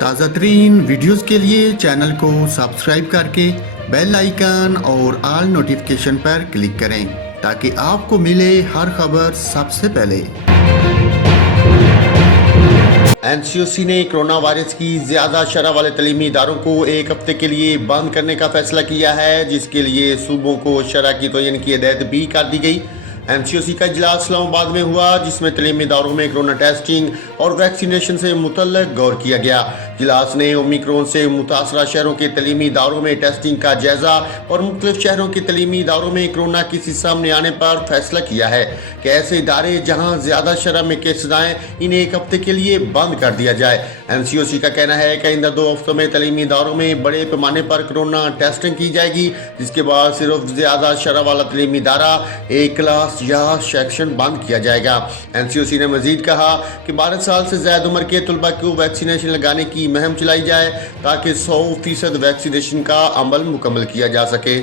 تازہ ترین ویڈیوز کے لیے چینل کو سبسکرائب کر کے بیل آئیکن اور آل نوٹیفیکیشن پر کلک کریں تاکہ آپ کو ملے ہر خبر سب سے پہلے۔ این سی او سی نے کرونا وائرس کی زیادہ شرح والے تعلیمی اداروں کو ایک ہفتے کے لیے بند کرنے کا فیصلہ کیا ہے، جس کے لیے صوبوں کو شرح کی تعین کی ہدایت بھی کر دی گئی۔ این سی او سی کا اجلاس اسلام آباد میں ہوا، جس میں تعلیمی اداروں میں کرونا ٹیسٹنگ اور ویکسینیشن سے متعلق غور کیا گیا۔ اجلاس نے اومیکرون سے متاثرہ شہروں کے تعلیمی اداروں میں ٹیسٹنگ کا جائزہ اور مختلف شہروں کے تعلیمی اداروں میں کرونا کسی سامنے آنے پر فیصلہ کیا ہے کہ ایسے ادارے جہاں زیادہ شرح میں کیسز آئیں انہیں ایک ہفتے کے لیے بند کر دیا جائے۔ این سی او سی کا کہنا ہے کہ آئندہ 2 ہفتوں میں تعلیمی اداروں میں بڑے پیمانے پر کرونا ٹیسٹنگ کی جائے گی، جس کے بعد صرف زیادہ شرح والا تعلیمی ادارہ ایک کلاس یا سیکشن بند کیا جائے گا۔ این سی او سی نے مزید کہا کہ 12 سال سے زائد عمر کے طلباء کو ویکسینیشن لگانے کی مہم چلائی جائے تاکہ 100% ویکسینیشن کا عمل مکمل کیا جا سکے۔